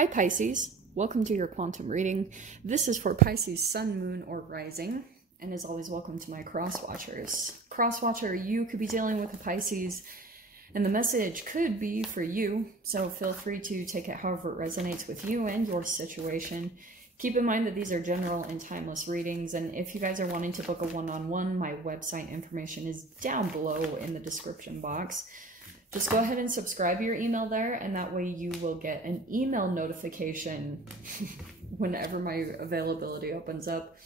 Hi Pisces, welcome to your quantum reading. This is for Pisces sun, moon, or rising, and as always, welcome to my cross watchers. Cross watcher, you could be dealing with a Pisces, and the message could be for you, so feel free to take it however it resonates with you and your situation. Keep in mind that these are general and timeless readings, and if you guys are wanting to book a one-on-one, my website information is down below in the description box. Just go ahead and subscribe to your email there, and that way you will get an email notification whenever my availability opens up.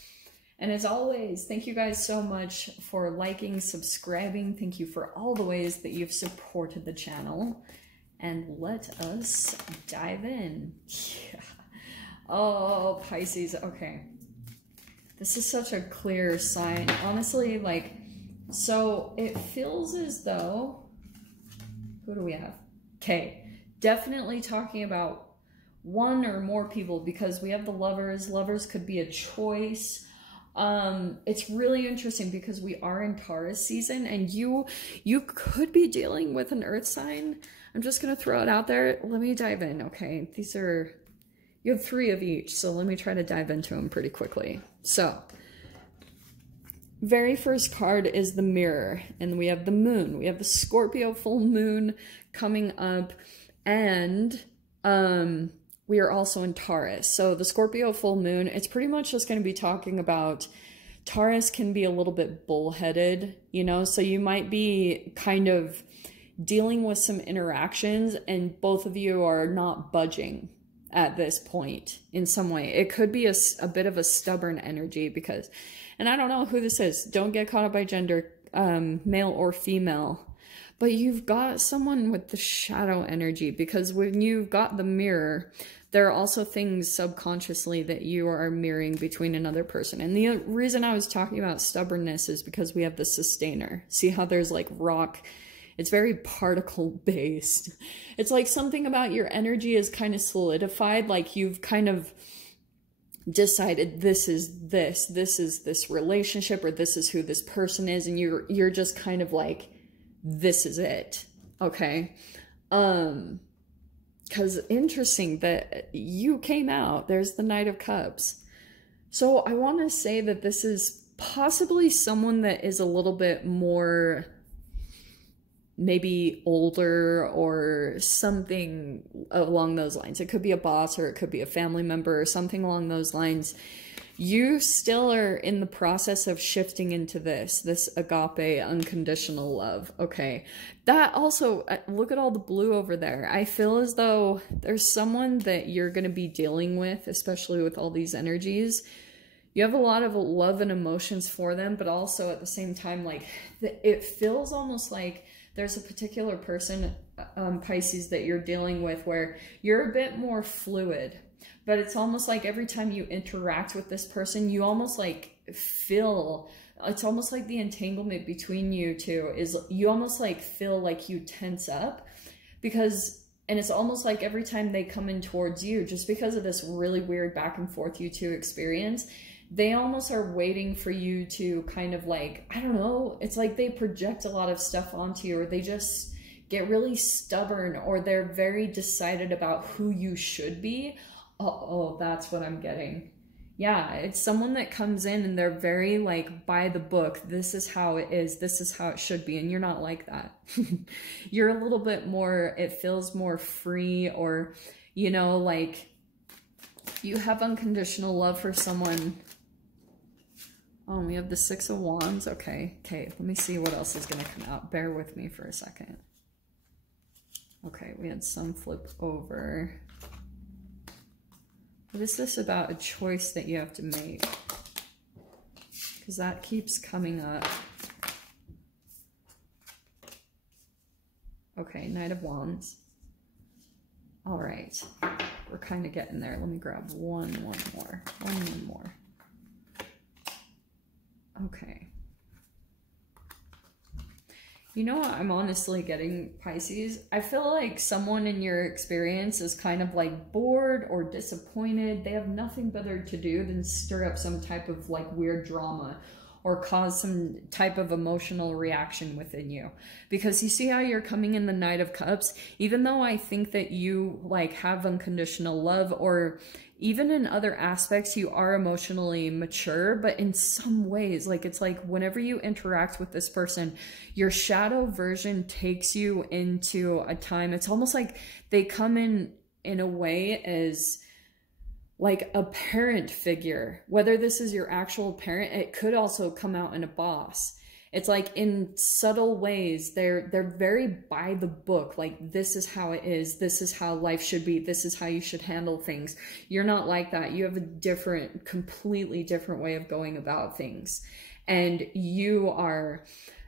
And as always, thank you guys so much for liking, subscribing. Thank you for all the ways that you've supported the channel. And let us dive in. Yeah. Oh, Pisces. Okay. This is such a clear sign. Honestly, like, so it feels as though... Who do we have? Okay, definitely talking about one or more people because we have the lovers. Lovers could be a choice. It's really interesting because we are in Taurus season and you could be dealing with an earth sign. I'm just going to throw it out there. Let me dive in, okay? These are, you have 3 of each, so let me try to dive into them pretty quickly. So, very first card is the mirror, and we have the moon. We have the Scorpio full moon coming up, and we are also in Taurus. So the Scorpio full moon, it's pretty much just going to be talking about Taurus can be a little bit bullheaded, you know, so you might be kind of dealing with some interactions and both of you are not budging at this point in some way. It could be a bit of a stubborn energy because, and I don't know who this is, don't get caught up by gender, male or female, but you've got someone with the shadow energy because when you've got the mirror, there are also things subconsciously that you are mirroring between another person. And the reason I was talking about stubbornness is because we have the sustainer. See how there's like rock. It's very particle based. It's like something about your energy is kind of solidified. Like you've kind of decided this is this relationship, or this is who this person is. And you're just kind of like, this is it. Okay. Cause interesting that you came out, there's the Knight of Cups. So I want to say that this is possibly someone that is a little bit more maybe older or something along those lines. It could be a boss or it could be a family member or something along those lines. You still are in the process of shifting into this agape, unconditional love. Okay. That also, look at all the blue over there. I feel as though there's someone that you're going to be dealing with, especially with all these energies. You have a lot of love and emotions for them, but also at the same time, like it feels almost like there's a particular person, Pisces, that you're dealing with where you're a bit more fluid, but it's almost like every time you interact with this person, you almost like feel, it's almost like the entanglement between you two is, you almost like feel like you tense up because, and it's almost like every time they come in towards you, just because of this really weird back and forth you two experience, they almost are waiting for you to kind of like, I don't know, it's like they project a lot of stuff onto you, or they just get really stubborn, or they're very decided about who you should be. Oh, that's what I'm getting. Yeah, it's someone that comes in and they're very like, by the book, this is how it is, this is how it should be, and you're not like that. You're a little bit more, it feels more free, or, you know, like you have unconditional love for someone. Oh, we have the 6 of Wands. Okay, let me see what else is going to come out. Bear with me for a second. Okay, we had some flip over. What is this about a choice that you have to make? Because that keeps coming up. Okay, Knight of Wands. All right, we're kind of getting there. Let me grab one more. Okay. You know what I'm honestly getting, Pisces? I feel like someone in your experience is kind of like bored or disappointed. They have nothing better to do than stir up some type of like weird drama. or cause some type of emotional reaction within you. Because you see how you're coming in the Knight of Cups, even though I think that you like have unconditional love, or even in other aspects you are emotionally mature, but in some ways, like it's like whenever you interact with this person, your shadow version takes you into a time. It's almost like they come in a way as like a parent figure. Whether this is your actual parent, it could also come out in a boss. It's like in subtle ways, they're very by the book. Like, this is how it is. This is how life should be. This is how you should handle things. You're not like that. You have a different, completely different way of going about things. And you are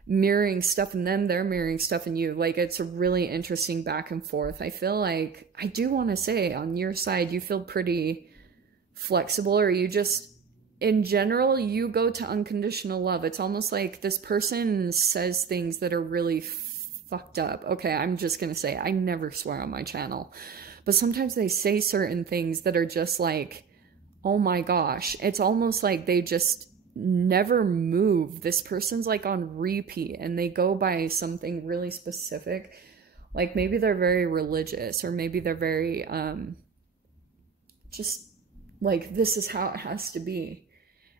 mirroring stuff in them, they're mirroring stuff in you. Like, it's a really interesting back and forth. I feel like, I do want to say on your side, you feel pretty flexible, or you just, in general, you go to unconditional love. It's almost like this person says things that are really fucked up. Okay, I'm just gonna say, I never swear on my channel, but sometimes they say certain things that are just like, oh my gosh. It's almost like they just never move. This person's like on repeat, and they go by something really specific. Like, maybe they're very religious, or maybe they're very just like, this is how it has to be.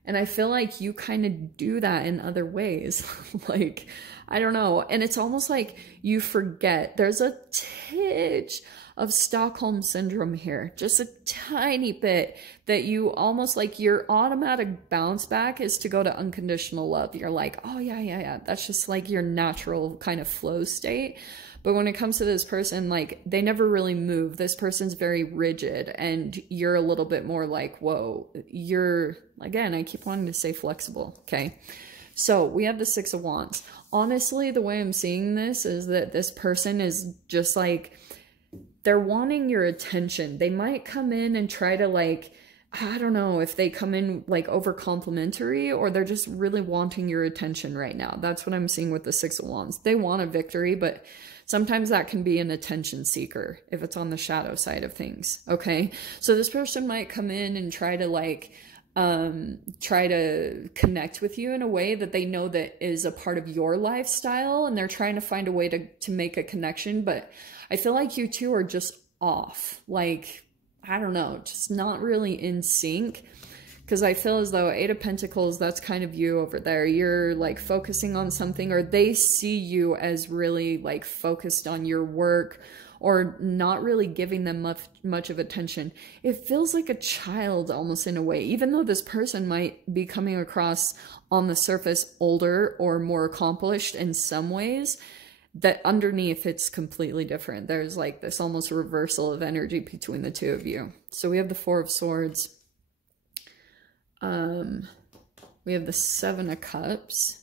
And I feel like you kind of do that in other ways. Like, I don't know. And it's almost like you forget. There's a tinge of Stockholm syndrome here. Just a tiny bit, that you almost like, your automatic bounce back is to go to unconditional love. You're like, oh yeah. That's just like your natural kind of flow state. But when it comes to this person, like, they never really move. This person's very rigid, and you're a little bit more like, whoa, you're, again, I keep wanting to say flexible. Okay. So we have the Six of Wands. Honestly, the way I'm seeing this is that this person is just like, they're wanting your attention. They might come in and try to, like, I don't know if they come in like over complimentary, or they're just really wanting your attention right now. That's what I'm seeing with the Six of Wands. They want a victory, but sometimes that can be an attention seeker if it's on the shadow side of things. Okay. So this person might come in and try to like, try to connect with you in a way that they know that is a part of your lifestyle, and they're trying to find a way to make a connection. But I feel like you two are just off. Like, I don't know, just not really in sync. Because I feel as though Eight of Pentacles, that's kind of you over there. You're like focusing on something, or they see you as really like focused on your work, or not really giving them much of attention. It feels like a child almost in a way, even though this person might be coming across on the surface older or more accomplished in some ways, that underneath it's completely different. There's like this almost reversal of energy between the two of you. So we have the Four of Swords. We have the Seven of Cups.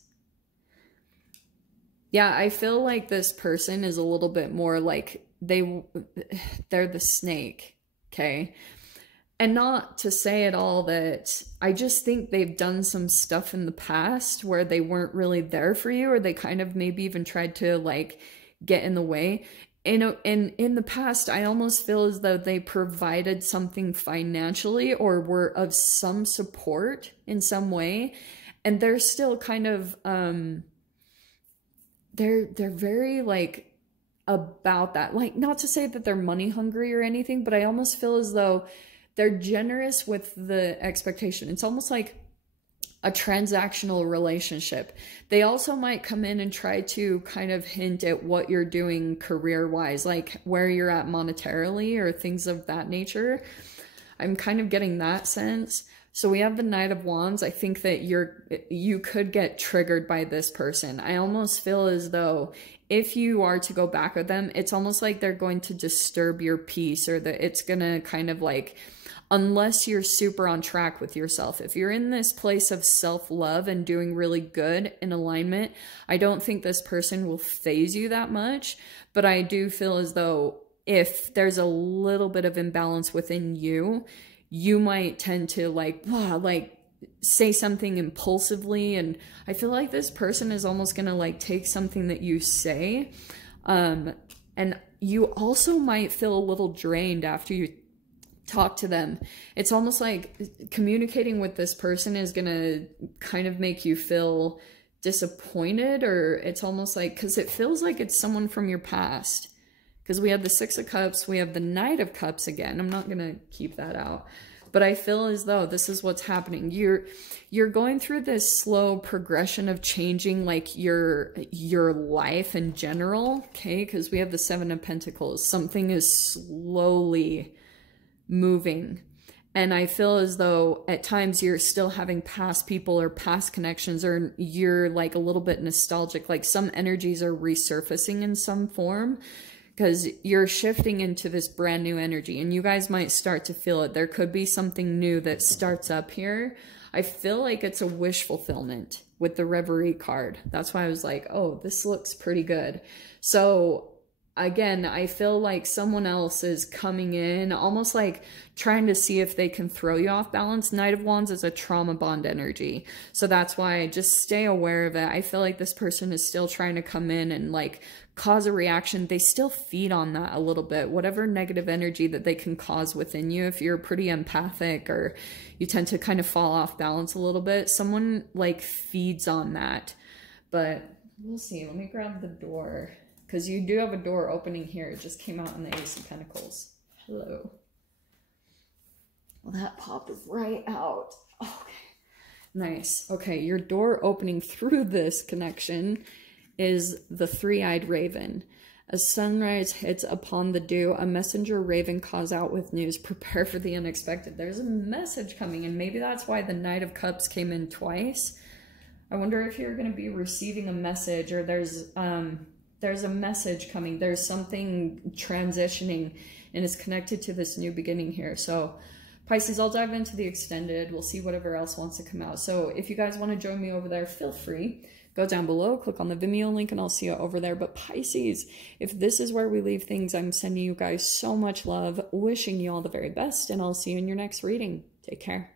Yeah, I feel like this person is a little bit more like, they're the snake, okay? And not to say at all that, I just think they've done some stuff in the past where they weren't really there for you, or they kind of maybe even tried to like get in the way. And in the past, I almost feel as though they provided something financially, or were of some support in some way. And they're still kind of, they're very like about that. Like, not to say that they're money hungry or anything, but I almost feel as though they're generous with the expectation. It's almost like a transactional relationship. They also might come in and try to kind of hint at what you're doing career-wise, like where you're at monetarily or things of that nature. I'm kind of getting that sense. So we have the Knight of Wands. I think that you could get triggered by this person. I almost feel as though if you are to go back with them, it's almost like they're going to disturb your peace, or that it's going to kind of like, unless you're super on track with yourself. If you're in this place of self-love and doing really good in alignment, I don't think this person will phase you that much. But I do feel as though if there's a little bit of imbalance within you, you might tend to like say something impulsively. And I feel like this person is almost going to like take something that you say. And you also might feel a little drained after you talk to them. It's almost like communicating with this person is going to kind of make you feel disappointed, or it's almost like, because it feels like it's someone from your past. Because we have the Six of Cups, we have the Knight of Cups again. I'm not going to keep that out. But I feel as though this is what's happening. You're going through this slow progression of changing like your life in general, okay? Because we have the Seven of Pentacles. Something is slowly moving. And I feel as though at times you're still having past people or past connections, or you're like a little bit nostalgic, like some energies are resurfacing in some form, because you're shifting into this brand new energy, and you guys might start to feel it. There could be something new that starts up here. I feel like it's a wish fulfillment with the Reverie card. That's why I was like, oh, this looks pretty good. So again, I feel like someone else is coming in, almost like trying to see if they can throw you off balance. Knight of Wands is a trauma bond energy. So that's why just stay aware of it. I feel like this person is still trying to come in and like cause a reaction. They still feed on that a little bit. Whatever negative energy that they can cause within you, if you're pretty empathic or you tend to kind of fall off balance a little bit, someone like feeds on that. But we'll see. Let me grab the door, because you do have a door opening here. It just came out in the Ace of Pentacles. Hello. Well, that popped right out. Okay. Nice. Okay, your door opening through this connection is the Three-Eyed Raven. As sunrise hits upon the dew, a messenger raven calls out with news. Prepare for the unexpected. There's a message coming, and maybe that's why the Knight of Cups came in twice. I wonder if you're going to be receiving a message, or there's a message coming. There's something transitioning, and it's connected to this new beginning here. So Pisces, I'll dive into the extended. We'll see whatever else wants to come out. So if you guys want to join me over there, feel free. Go down below, click on the Vimeo link, and I'll see you over there. But Pisces, if this is where we leave things, I'm sending you guys so much love, wishing you all the very best, and I'll see you in your next reading. Take care.